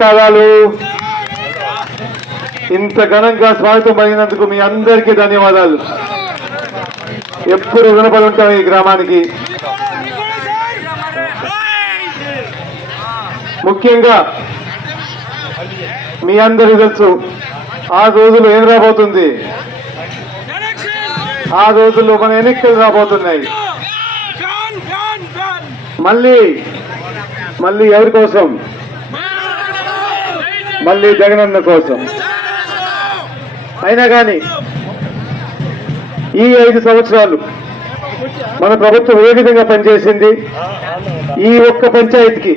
నమస్కారాలు ఇంత ఘనంగా స్వాగతం పలిగినందుకు మీ అందరికీ ధన్యవాదాలు. ఎప్పుడు రుణపడి ఉంటాం ఈ గ్రామానికి. ముఖ్యంగా మీ అందరికీ తెలుసు ఆ రోజులు ఏం రాబోతుంది? ఆ రోజుల్లో మన ఎన్నికలు రాబోతున్నాయి. మళ్ళీ మళ్ళీ ఎవరి కోసం? మళ్ళీ జగనన్న కోసం. అయినా కానీ ఈ ఐదు సంవత్సరాలు మన ప్రభుత్వం ఏ విధంగా పనిచేసింది? ఈ ఒక్క పంచాయతీకి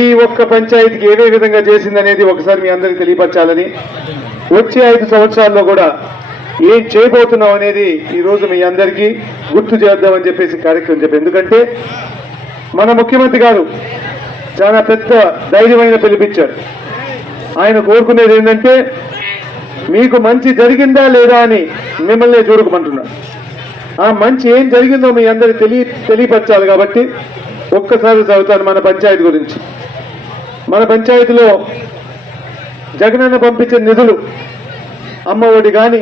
ఈ ఒక్క పంచాయతీకి ఏవే విధంగా చేసింది అనేది ఒకసారి మీ అందరికి తెలియపరచాలని వచ్చే ఐదు సంవత్సరాల్లో కూడా ఏం చేయబోతున్నాం అనేది ఈ రోజు మీ అందరికీ గుర్తు చేద్దామని చెప్పేసి కార్యక్రమం చెప్పి ఎందుకంటే మన ముఖ్యమంత్రి గారు చాలా పెద్ద ధైర్యమైన పిలిపించారు ఆయన కోరుకునేది ఏంటంటే మీకు మంచి జరిగిందా లేదా అని మిమ్మల్ని చూడకమంటున్నాడు ఆ మంచి ఏం జరిగిందో మీ అందరికి తెలియ తెలియపరచాలి కాబట్టి ఒక్కసారి చదువుతాను మన పంచాయతీ గురించి. మన పంచాయతీలో జగనన్న పంపించే నిధులు అమ్మ ఒడి కానీ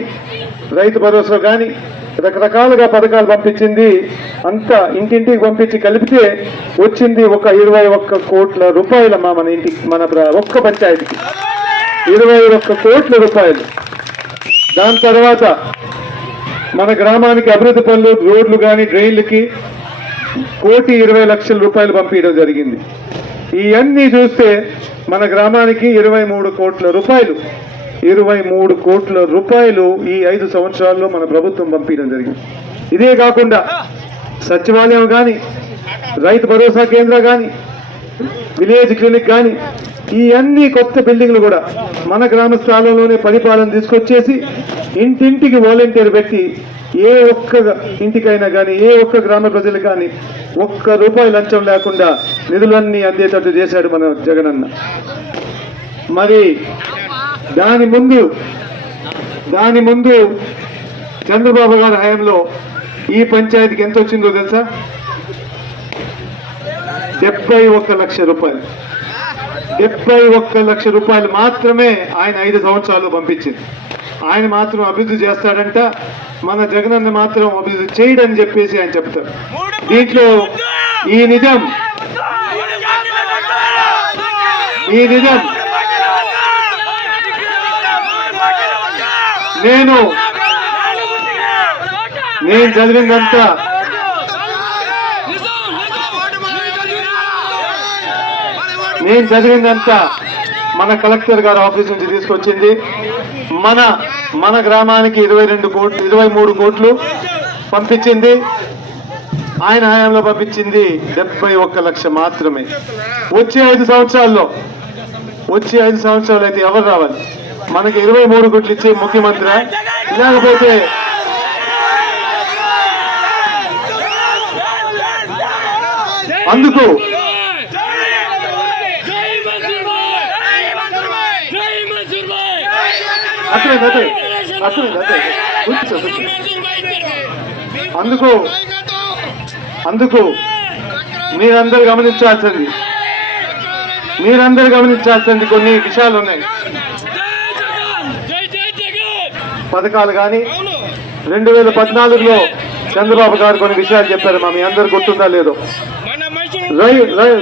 రైతు భరోసా కానీ రకరకాలుగా పథకాలు పంపించింది. అంతా ఇంటింటికి పంపించి కలిపితే వచ్చింది ఒక ఇరవై ఒక్క కోట్ల రూపాయలమ్మా మన ఇంటికి మన ఒక్క పంచాయతీకి. ఇరవై ఒక్క కోట్ల రూపాయలు. దాని తర్వాత మన గ్రామానికి అభివృద్ధి పనులు రోడ్లు కానీ డ్రైన్లకి కోటి ఇరవై లక్షల రూపాయలు పంపించడం జరిగింది. ఇవన్నీ చూస్తే మన గ్రామానికి ఇరవై మూడు కోట్ల రూపాయలు. ఇరవై మూడు కోట్ల రూపాయలు ఈ ఐదు సంవత్సరాల్లో మన ప్రభుత్వం పంపించడం జరిగింది. ఇదే కాకుండా సచివాలయం కానీ రైతు భరోసా కేంద్రం కానీ విలేజ్ క్లినిక్ కానీ ఈ అన్ని కొత్త బిల్డింగ్లు కూడా మన గ్రామ స్థానంలోనే పరిపాలన తీసుకొచ్చేసి ఇంటింటికి వాలంటీర్ పెట్టి ఏ ఒక్క ఇంటికైనా కానీ ఏ ఒక్క గ్రామ ప్రజలు కానీ ఒక్క రూపాయి లంచం లేకుండా నిధులన్నీ అందేటట్టు చేశాడు మన జగనన్న. మరి దాని ముందు దాని ముందు చంద్రబాబు గారి హయాంలో ఈ పంచాయతీకి ఎంత వచ్చిందో తెలుసా? డెబ్బై ఒక్క లక్ష రూపాయలు. డెబ్బై ఒక్క లక్ష రూపాయలు మాత్రమే ఆయన ఐదు సంవత్సరాలు పంపించింది. ఆయన మాత్రం అభివృద్ధి చేస్తాడంట మన జగనన్న మాత్రం అభివృద్ధి చేయడని చెప్పేసి ఆయన చెప్తారు. దీంట్లో ఈ నిజం ఈ నిజం నేను నేను చదివిందంతా నేను చదివిందంతా మన కలెక్టర్ గారు ఆఫీస్ నుంచి తీసుకొచ్చింది. మన మన గ్రామానికి ఇరవై రెండు కోట్లు ఇరవై మూడు కోట్లు పంపించింది. ఆయన హయాంలో పంపించింది డెబ్బై ఒక్క లక్ష మాత్రమే. వచ్చే ఐదు సంవత్సరాల్లో వచ్చే ఐదు సంవత్సరాలు అయితే ఎవరు రావాలి? మనకి ఇరవై మూడు కోట్లు ఇచ్చే ముఖ్యమంత్రి. లేకపోతే అందుకు అట్లే అట్లే. అందుకు అందుకు మీరందరూ గమనించాల్సింది. మీరందరూ గమనించాల్సింది కొన్ని విషయాలు ఉన్నాయి. పథకాలు కానీ రెండు వేల పద్నాలుగులో చంద్రబాబు గారు కొన్ని విషయాలు చెప్పారు మా మీ అందరు గుర్తుందా లేదో?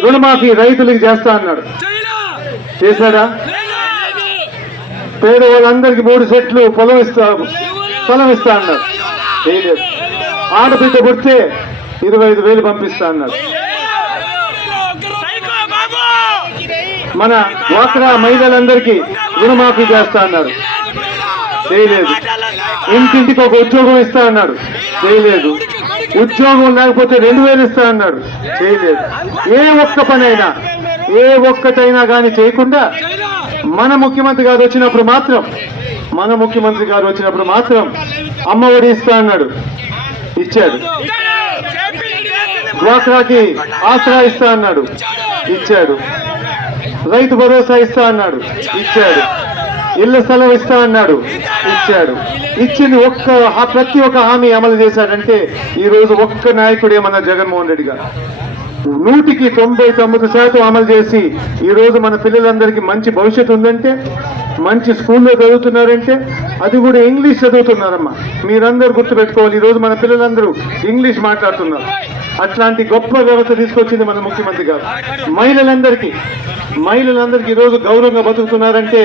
రుణమాఫీ రైతులకు చేస్తా అన్నాడు. చేశాడా? పేద వాళ్ళందరికీ మూడు సెట్లు పొలం ఇస్తా పొలం ఇస్తా అన్నాడు. చేయలేదు ఆడబిడ్డ పుడితే ఇరవై ఐదు వేలు పంపిస్తా అన్నాడు. మన డ్వాక్రా మహిళలందరికీ రుణమాఫీ చేస్తా అన్నాడు. చేయలేదు. ఇంటింటికి ఒక ఉద్యోగం ఇస్తా అన్నాడు. చేయలేదు. ఉద్యోగం లేకపోతే రెండు వేలు ఇస్తా అన్నాడు. చేయలేదు. ఏ ఒక్క పనైనా ఏ ఒక్కటైనా కానీ చేయకుండా మన ముఖ్యమంత్రి గారు వచ్చినప్పుడు మాత్రం మన ముఖ్యమంత్రి గారు వచ్చినప్పుడు మాత్రం అమ్మ ఒడి ఇస్తా అన్నాడు. ఇచ్చాడు. డ్వాక్రాకి ఆసరా ఇస్తా అన్నాడు. ఇచ్చాడు. రైతు భరోసా ఇస్తా అన్నాడు. ఇచ్చాడు. ఇళ్ళ స్థలం ఇస్తా అన్నాడు ఇచ్చాడు. ఇచ్చింది ఒక్క ప్రతి ఒక్క హామీ అమలు చేశాడంటే ఈ రోజు ఒక్క నాయకుడు ఏమన్నా జగన్మోహన్ రెడ్డి గారు? నూటికి తొంభై తొమ్మిది శాతం అమలు చేసి ఈ రోజు మన పిల్లలందరికీ మంచి భవిష్యత్తు ఉందంటే మంచి స్కూల్లో చదువుతున్నారంటే అది కూడా ఇంగ్లీష్ చదువుతున్నారమ్మా. మీరందరూ గుర్తుపెట్టుకోవాలి ఈరోజు మన పిల్లలందరూ ఇంగ్లీష్ మాట్లాడుతున్నారు. అట్లాంటి గొప్ప వ్యవస్థ తీసుకొచ్చింది మన ముఖ్యమంత్రి గారు. మహిళలందరికీ మహిళలందరికీ ఈరోజు గౌరవంగా బతుకుతున్నారంటే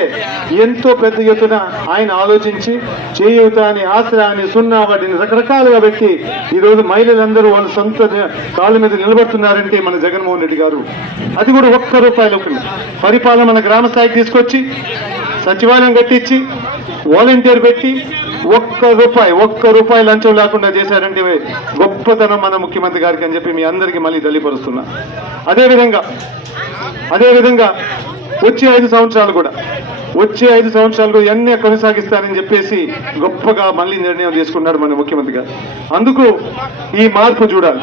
ఎంతో పెద్ద ఎత్తున ఆయన ఆలోచించి చేయూత అని ఆసరా అని సున్నా వాటిని రకరకాలుగా పెట్టి ఈరోజు మహిళలందరూ వాళ్ళ సొంత కాళ్ళ మీద నిలబడుతున్నారంటే మన జగన్మోహన్ రెడ్డి గారు. అది కూడా ఒక్క రూపాయలు పరిపాలన మన గ్రామ స్థాయికి తీసుకొచ్చి సచివాలయం కట్టించి వాలంటీర్ పెట్టి ఒక్క రూపాయి ఒక్క రూపాయి లంచం లేకుండా చేశారంటే గొప్పతనం మన ముఖ్యమంత్రి గారికి అని చెప్పి మీ అందరికీ మళ్ళీ తెలియపరుస్తున్నా. అదేవిధంగా అదేవిధంగా వచ్చే ఐదు సంవత్సరాలు కూడా వచ్చే ఐదు సంవత్సరాలు కూడా ఎన్ని కొనసాగిస్తారని చెప్పేసి గొప్పగా మళ్ళీ నిర్ణయం తీసుకున్నాడు మన ముఖ్యమంత్రి గారు. అందుకు ఈ మార్పు చూడాలి.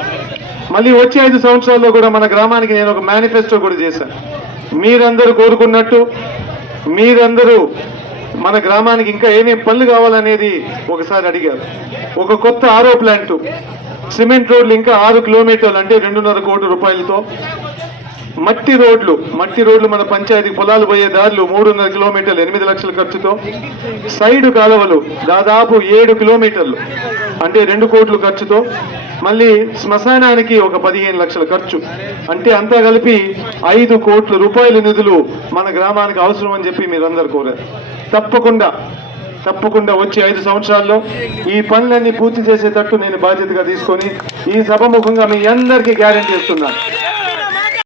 మళ్ళీ వచ్చే ఐదు సంవత్సరాల్లో కూడా మన గ్రామానికి నేను ఒక మేనిఫెస్టో కూడా చేశాను. మీరందరూ కోరుకున్నట్టు మీరందరూ మన గ్రామానికి ఇంకా ఏమేమి పనులు కావాలనేది ఒకసారి అడిగారు. ఒక కొత్త ఆరో ప్లాంట్ సిమెంట్ రోడ్లు ఇంకా ఆరు కిలోమీటర్లు అంటే రెండున్నర కోటి రూపాయలతో మట్టి రోడ్లు మట్టి రోడ్లు మన పంచాయతీ పొలాలు పోయే దారులు మూడున్నర కిలోమీటర్లు ఎనిమిది లక్షల ఖర్చుతో. సైడ్ కాలువలు దాదాపు ఏడు కిలోమీటర్లు అంటే రెండు కోట్లు ఖర్చుతో. మళ్ళీ శ్మశానానికి ఒక పదిహేను లక్షల ఖర్చు. అంటే అంతా కలిపి ఐదు కోట్ల రూపాయల నిధులు మన గ్రామానికి అవసరం అని చెప్పి మీరందరు కోరారు. తప్పకుండా తప్పకుండా వచ్చే ఐదు సంవత్సరాల్లో ఈ పనులన్నీ పూర్తి చేసేటట్టు నేను బాధ్యతగా తీసుకొని ఈ సభముఖంగా మీ అందరికీ గ్యారెంటీ ఇస్తున్నాను.